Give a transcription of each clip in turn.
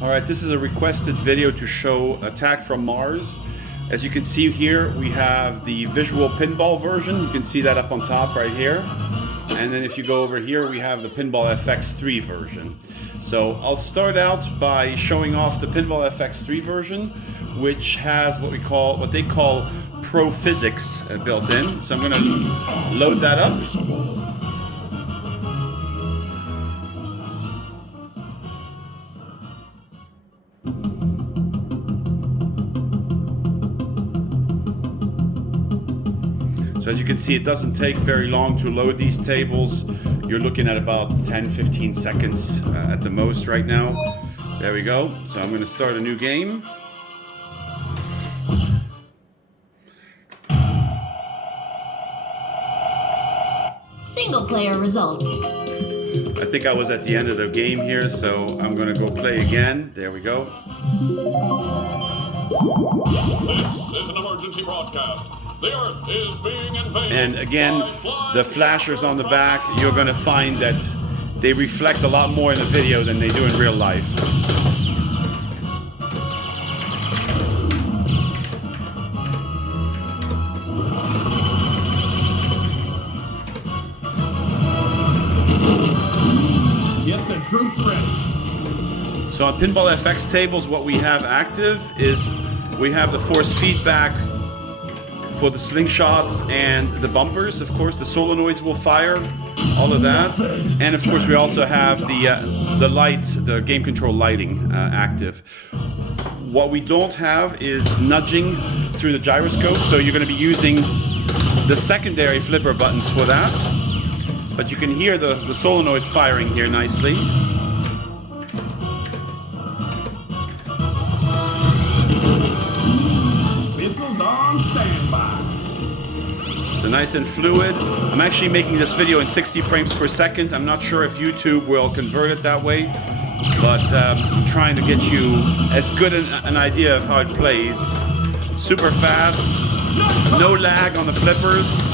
Alright, this is a requested video to show Attack from Mars. As you can see here, we have the Visual Pinball version. You can see that up on top right here. And then if you go over here, we have the Pinball FX3 version. So I'll start out by showing off the Pinball FX3 version, which has what they call pro physics built in. So I'm going to load that up. So as you can see, it doesn't take very long to load these tables. You're looking at about 10-15 seconds at the most right now. There we go. So I'm going to start a new game. Single player results. I think I was at the end of the game here, so I'm going to go play again. There we go. This is an emergency broadcast. The Earth is being invaded. And again, the flashers on the back, you're going to find that they reflect a lot more in the video than they do in real life. Get the troops ready. So on Pinball FX tables, what we have active is we have the force feedback for the slingshots and the bumpers. Of course, the solenoids will fire, all of that. And of course, we also have the light, the game control lighting active. What we don't have is nudging through the gyroscope, so you're going to be using the secondary flipper buttons for that. But you can hear the solenoids firing here nicely. Missiles on standby. So nice and fluid. I'm actually making this video in 60 frames per second. I'm not sure if YouTube will convert it that way, but I'm trying to get you as good an idea of how it plays. Super fast, no lag on the flippers.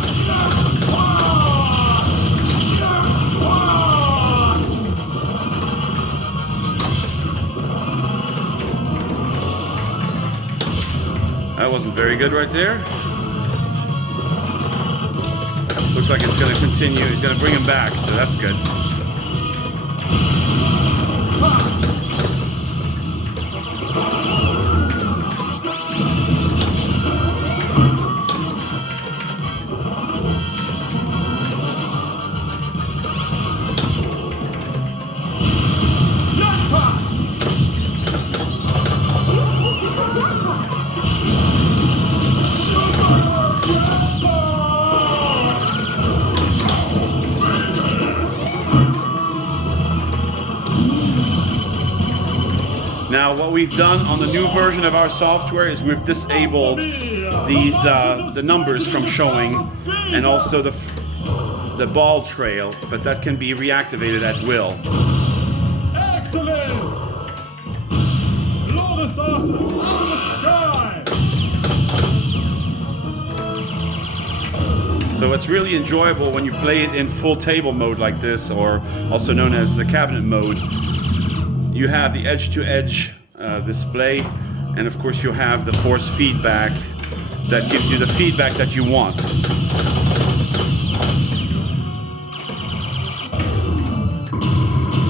That wasn't very good right there. Looks like it's going to continue. He's going to bring him back, so that's good. Now, what we've done on the new version of our software is we've disabled these the numbers from showing, and also the ball trail, but that can be reactivated at will. Excellent! Blow the saucer out of the sky! So it's really enjoyable when you play it in full table mode like this, or also known as the cabinet mode. You have the edge-to-edge display, and of course you have the force feedback that gives you the feedback that you want.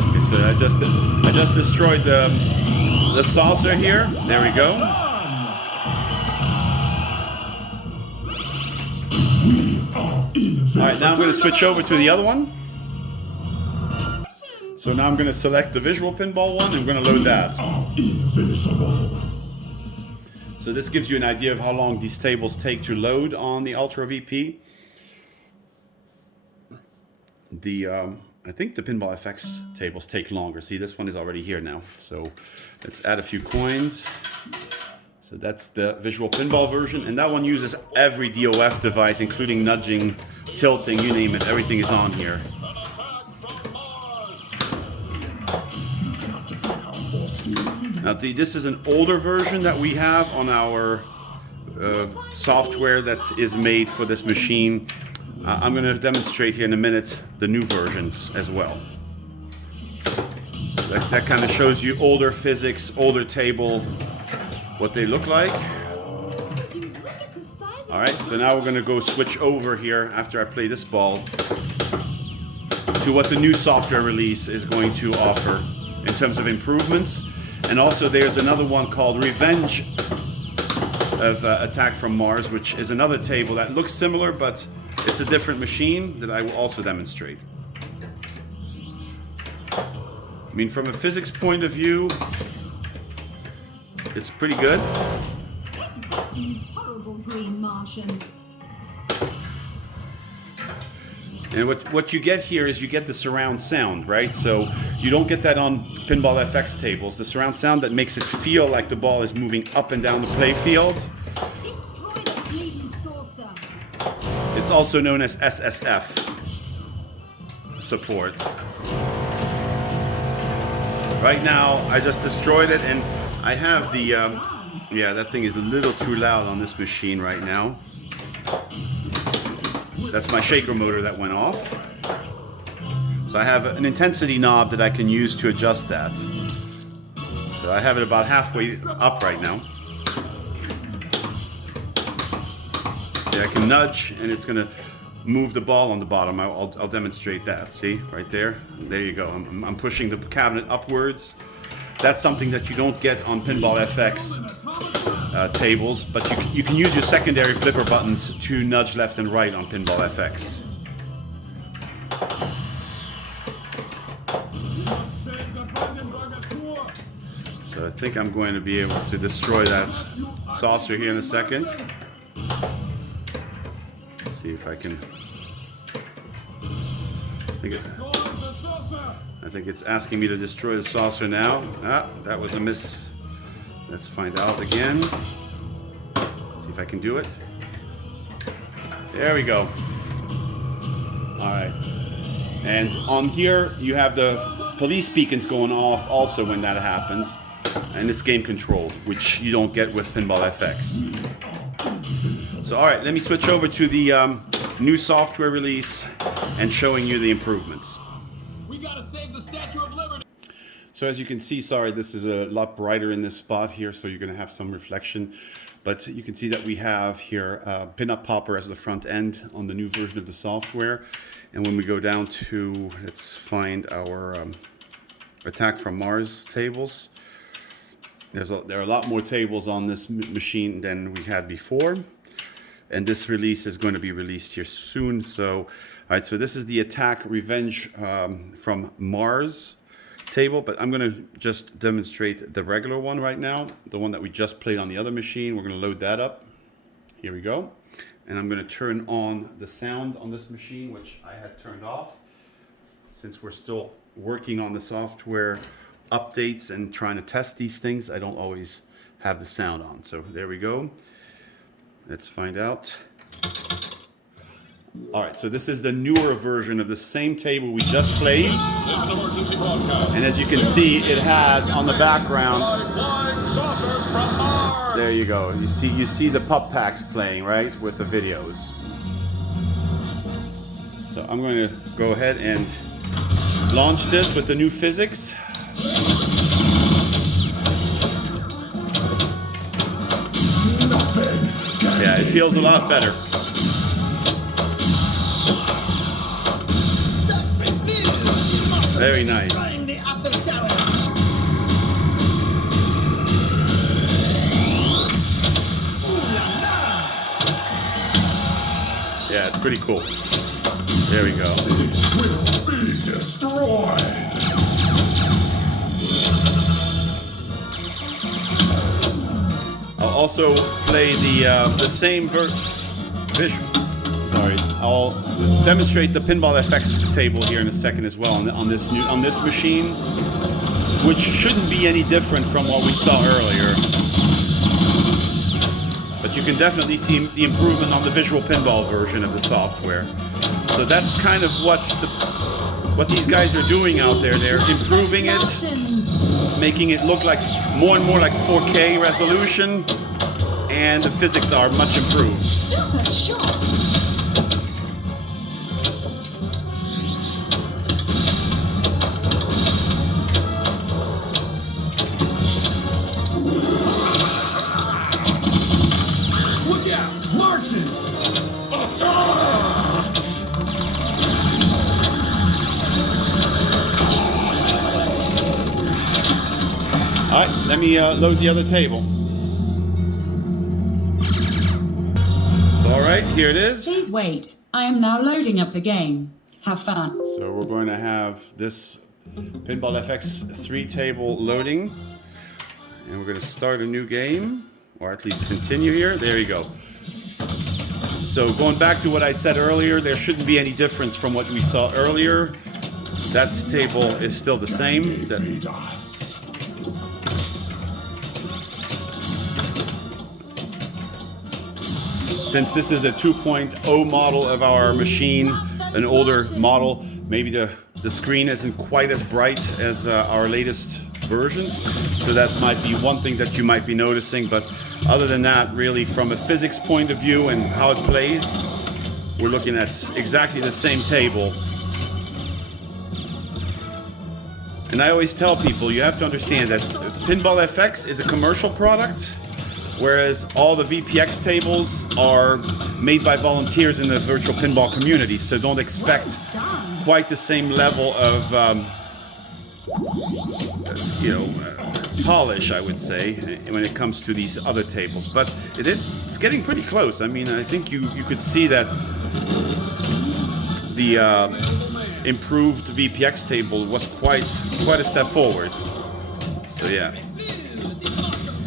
Okay, so I just destroyed the saucer here. There we go. All right, now I'm going to switch over to the other one. So now I'm going to select the Visual Pinball one, and I'm going to load that. So this gives you an idea of how long these tables take to load on the Ultra VP. I think the Pinball FX tables take longer. See, this one is already here now. So let's add a few coins. So that's the Visual Pinball version, and that one uses every DOF device, including nudging, tilting, you name it. Everything is on here. Now this is an older version that we have on our software that is made for this machine. I'm going to demonstrate here in a minute the new versions as well. So That kind of shows you older physics, older table, what they look like. All right, so now we're going to go switch over here after I play this ball to what the new software release is going to offer in terms of improvements. And also there's another one called Revenge of Attack from Mars, which is another table that looks similar, but it's a different machine that I will also demonstrate. I mean, from a physics point of view, it's pretty good. Horrible green Martian. And what you get here is you get the surround sound, right? So you don't get that on Pinball FX tables. The surround sound that makes it feel like the ball is moving up and down the play field. It's also known as SSF support. Right now, I just destroyed it, and I have the, yeah, that thing is a little too loud on this machine right now. That's my shaker motor that went off. So I have an intensity knob that I can use to adjust that. So I have it about halfway up right now. See, I can nudge, and it's gonna move the ball on the bottom. I'll demonstrate that. See, right there. There you go. I'm pushing the cabinet upwards. That's something that you don't get on Pinball FX tables, but you can use your secondary flipper buttons to nudge left and right on Pinball FX. So I think I'm going to be able to destroy that saucer here in a second. See if I can. I think it's asking me to destroy the saucer now. Ah, that was a miss. Let's find out again. See if I can do it. There we go. All right. And on here, you have the police beacons going off also when that happens. And it's game controlled, which you don't get with Pinball FX. So, all right, let me switch over to the new software release and showing you the improvements. We gotta save the Statue of Liberty. So as you can see, sorry, this is a lot brighter in this spot here, so you're gonna have some reflection. But you can see that we have here pin-up popper as the front end on the new version of the software. And when we go down to, let's find our Attack from Mars tables. There are a lot more tables on this machine than we had before. And this release is going to be released here soon. So, all right, so this is the Attack Revenge from Mars table, but I'm going to just demonstrate the regular one right now, the one that we just played on the other machine. We're going to load that up. Here we go. And I'm going to turn on the sound on this machine, which I had turned off. Since we're still working on the software updates and trying to test these things, I don't always have the sound on. So there we go. Let's find out. All right, so this is the newer version of the same table we just played. And as you can see, it has on the background, there you go. You see the pup packs playing, right, with the videos. So I'm going to go ahead and launch this with the new physics. Yeah, it feels a lot better. Very nice. Yeah, it's pretty cool. There we go. It will be destroyed. I'll also play the same visuals. Sorry, I'll demonstrate the Pinball FX table here in a second as well on this machine, which shouldn't be any different from what we saw earlier. But you can definitely see the improvement on the Visual Pinball version of the software. So that's kind of what these guys are doing out there. They're improving it, making it look like more and more like 4K resolution, and the physics are much improved. Super short. All right, let me load the other table. So, all right, here it is. Please wait. I am now loading up the game. Have fun. So we're going to have this Pinball FX3 table loading. And we're going to start a new game, or at least continue here. There you go. So going back to what I said earlier, there shouldn't be any difference from what we saw earlier. That table is still the same. Since this is a 2.0 model of our machine, an older model, maybe the screen isn't quite as bright as our latest versions. So that might be one thing that you might be noticing. But other than that, really from a physics point of view and how it plays, we're looking at exactly the same table. And I always tell people, you have to understand that Pinball FX is a commercial product, whereas all the VPX tables are made by volunteers in the virtual pinball community. So don't expect quite the same level of, polish, I would say, when it comes to these other tables. But it's getting pretty close. I mean, I think you could see that the improved VPX table was quite a step forward. So yeah.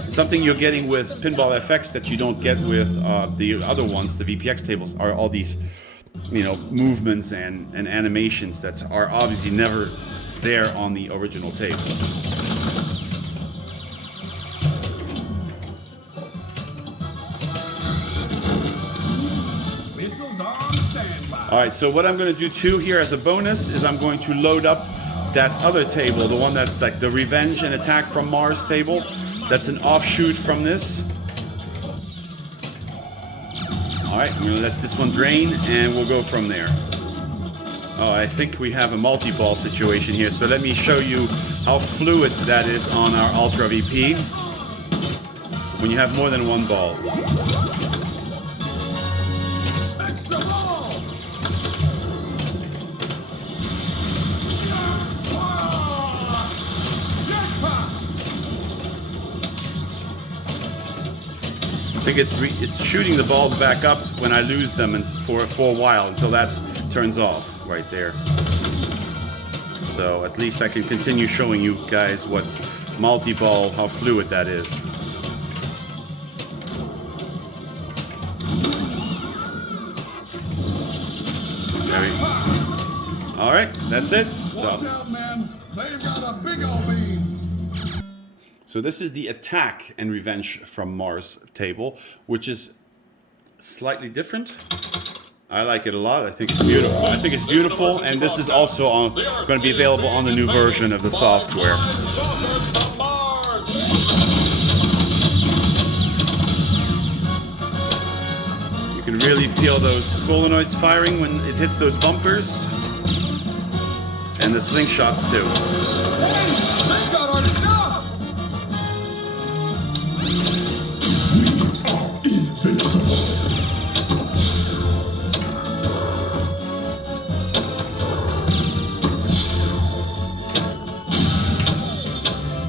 Something you're getting with Pinball FX that you don't get with the other ones, the VPX tables, are all these, movements and animations that are obviously never there on the original tables. All right, so what I'm going to do too here as a bonus is I'm going to load up that other table, the one that's like the Revenge and Attack from Mars table. That's an offshoot from this. All right, I'm going to let this one drain and we'll go from there. Oh, I think we have a multi-ball situation here. So let me show you how fluid that is on our Ultra VP when you have more than one ball. I think it's shooting the balls back up when I lose them and for a while until that turns off right there. So at least I can continue showing you guys what multi-ball, how fluid that is. There we go. All right, that's it. So this is the Attack and Revenge from Mars table, which is slightly different. I like it a lot. I think it's beautiful. And this is also going to be available on the new version of the software. You can really feel those solenoids firing when it hits those bumpers. And the slingshots too.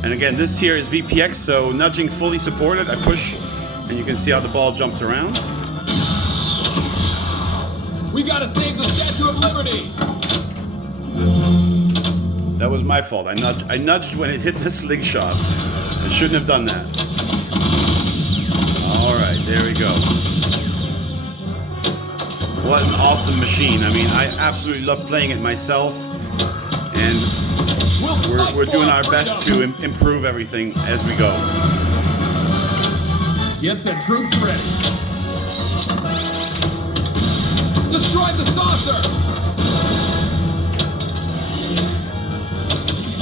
And again, this here is VPX, so nudging fully supported. I push, and you can see how the ball jumps around. We gotta save the Statue of Liberty! That was my fault. I nudged when it hit the slingshot. I shouldn't have done that. All right, there we go. What an awesome machine. I mean, I absolutely love playing it myself. And we're doing our best to improve everything as we go. Get the troops ready. Destroy the saucer!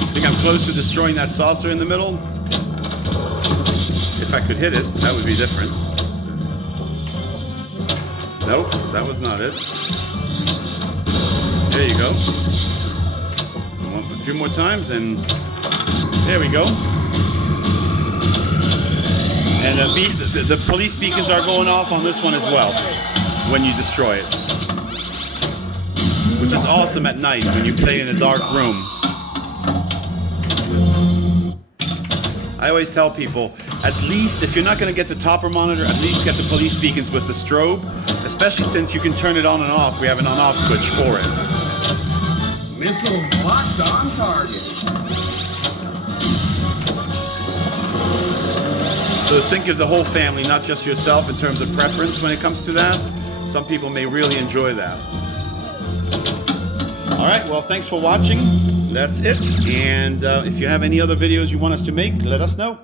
I think I'm close to destroying that saucer in the middle. If I could hit it, that would be different. Nope, that was not it. There you go. A few more times, and there we go. And the police beacons are going off on this one as well when you destroy it, which is awesome at night when you play in a dark room. I always tell people, at least if you're not going to get the topper monitor, at least get the police beacons with the strobe, especially since you can turn it on and off. We have an on-off switch for it. Missile locked on target. So think of the whole family, not just yourself in terms of preference when it comes to that. Some people may really enjoy that. All right, well, thanks for watching. That's it. And if you have any other videos you want us to make, let us know.